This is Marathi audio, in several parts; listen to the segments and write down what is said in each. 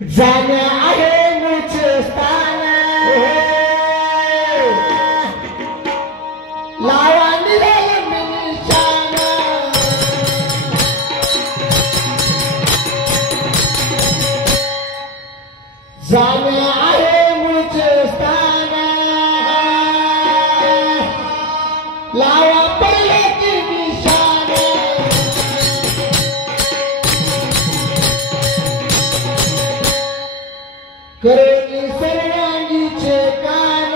जाण्या आहे मुझे स्थान लावा निराल निशान जाण्या आहे मुझे स्थान लावा पडले की निशान करेली सर्वांगीचे कान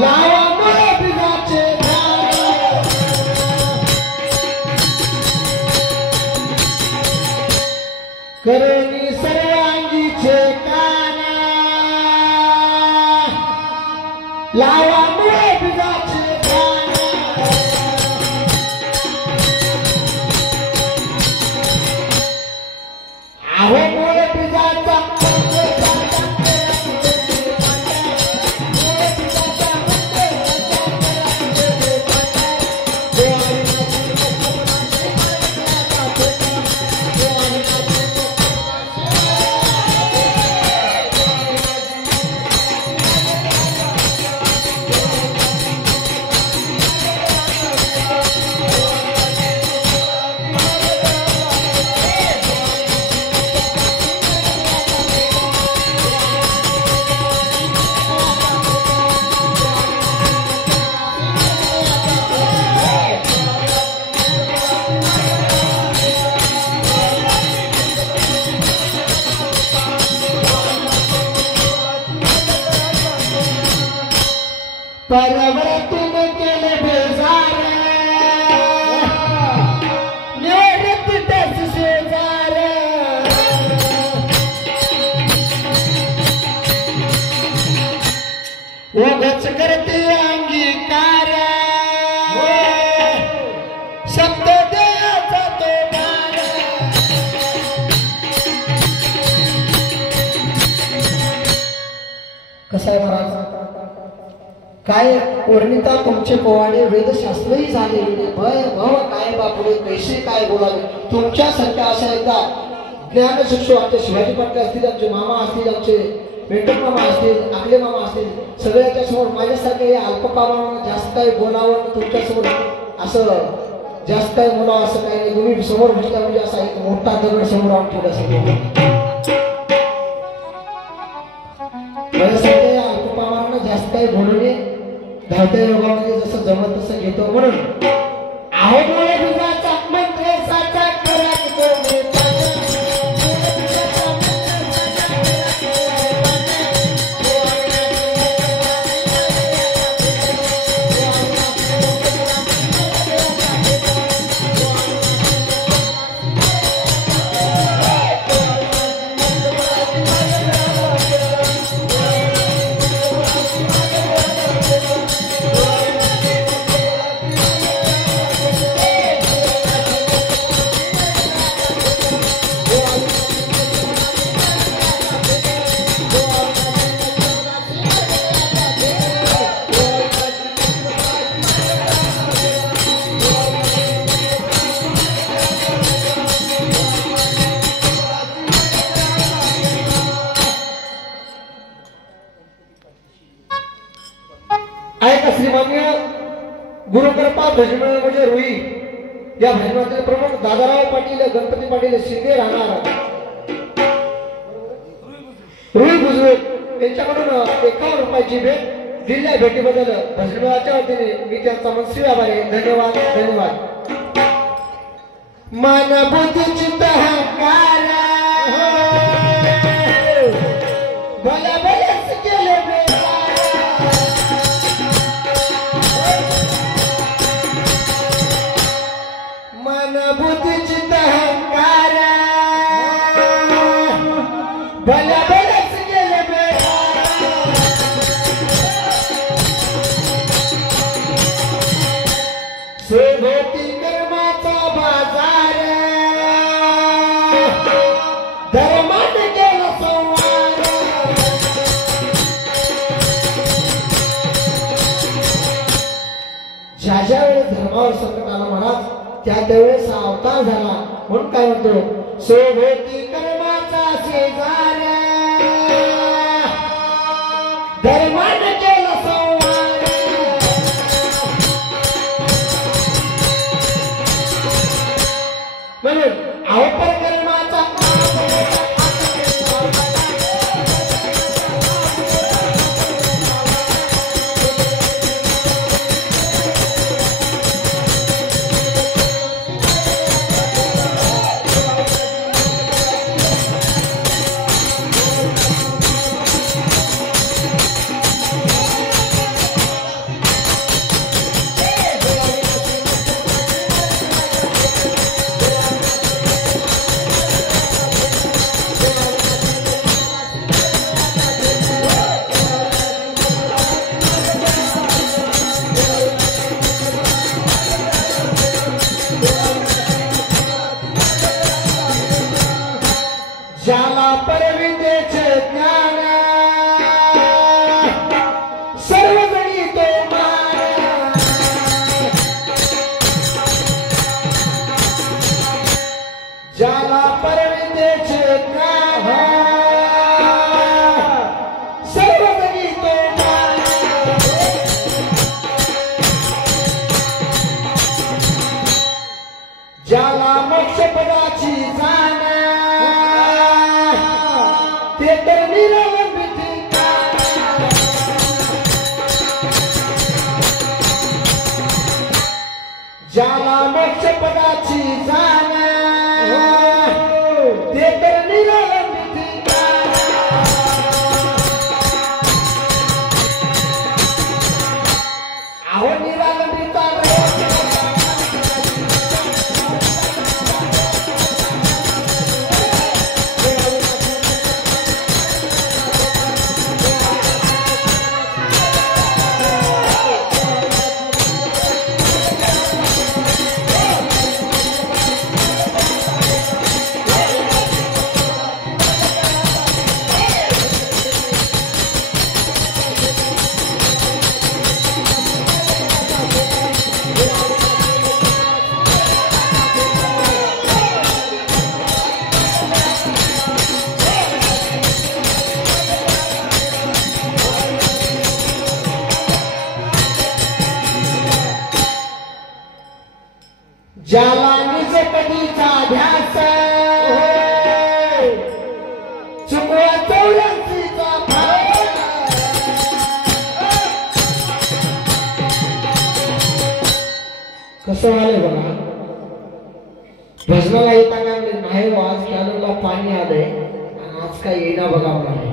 लावा मुळे बिगाचे धान करेली सर्वांगीचे कान लावा मुळे बिगाचे धान आहो परवरतुन केले बेजार निवृत्त दस शेजार ओघच करते अंगीकार शब्द द्यायचा तो बार कसा आहे महाराज काय वर्णिता तुमचे पोवाडे वेदशास्त्रही झाले भय भव काय बापुडे कैसे काय बोलावे तुमच्यासारख्या अशा एकदा ज्ञानशिक्षू आमचे शिवाजी पाटील असतील आमचे मामा असतील आमचे वेंकट मामा असतील आकले मामा असतील सगळ्याच्या समोर माझ्यासारखे अल्पकामानं जास्त काही बोलावं तुमच्यासमोर असं जास्त काही बोलावं असं काही नाही तुम्ही समोर बसता म्हणजे असा एक मोठा दगड समोर आणून ठेवला असेल माझ्यासाठी अल्पकामानं जास्त काही बोलणे धावत्या योगामध्ये जसं जमत तसं घेतो म्हणून आहो मुळे बिगाचा मंत्र साचा श्रीमान्य गुरुकृपा भजमळ म्हणजे रुई या भजनाचे प्रमुख दादाराव पाटील गणपती पाटील शिंदे राहणार रुई बुजुर्ग त्यांच्याकडून 51 रुपयाची भेट दिल्या भेटीबद्दल भजनवाच्या वतीने मी त्यांचा मनस्वी आभारी आहे. धन्यवाद धन्यवाद. मन बुद्धी चित्त अहंकार भल्या भल्याच केले मन बुद्धी चित्त अहंकार भल्या भल्याच केले सोबती कर्माचा बाजार धर्माने केला संवार ज्या ज्या वेळेस धर्मावर संकट आला महाराज त्या त्यावेळेस हा अवतार झाला. म्हणून काय म्हणतो सोबती कर्माचा शेजार धर्माने केला संवार म्हणून अवपर कर्माचा ज्याला परविद्येचे ज्ञान सर्वजणी तो मान ज्याला परविद्येचे ज्ञान सर्वजणी तो मान ज्याला मोक्षपदाची जाण ते तर निरवंबित ज्याला मोक्षपदाची जाण ते तर निरवंबित अहो निरालंबिता ज्याला निज कधीचा ध्यास चुकवा चौऱ्यांशीचा कसं आलंय बघा भजनाला येता का नाही आज कॅनलला पाणी आलंय आणि आज काय येईना बघा मला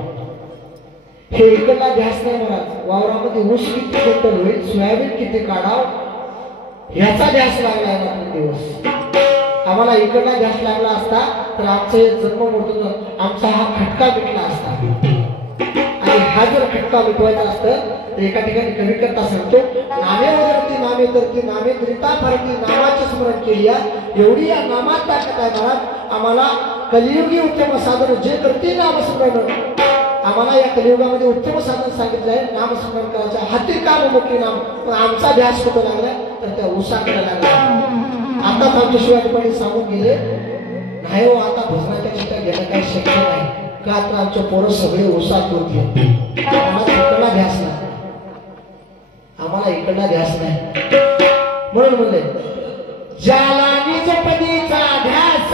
हे इकडला ध्यास नाही मला वावरामध्ये ऊस किती क्विंटल होईल सोयाबीन किती काढाव ह्याचा ध्यास लागला आहे ना दिवस आम्हाला इकडला ध्यास लागला असता तर आमचा जन्म मोठा आमचा हा खटका मिटला असता आणि हा जर खटका मिटवायचा असतं तर एका ठिकाणी कवी करता सांगतो नामे वदरती नामे तरती नामे त्रिता फरती नामाचे स्मरण केली एवढी या नामात ताकद आहे महाराज. आम्हाला कलियुगी उत्तम साधन जे करते नामस्मरण आम्हाला या कलियुगामध्ये उत्तम साधन सांगितलं आहे नामस्मरण करायचं हाती काम मोठी नाम. पण आमचा ध्यास कुठं लागला तर त्या उसाकडे लागला. आता आमच्या शिवाजी सांगून गेले नाही हो आता भजनाच्या चिठ्ठ्या घेणं काही शक्य नाही का तर आमचे पोरं सगळे उसात होते आम्हाला इकडला ध्यास नाही आम्हाला इकडला ध्यास नाही म्हणून म्हणले ज्याला निज पदीचा ध्यास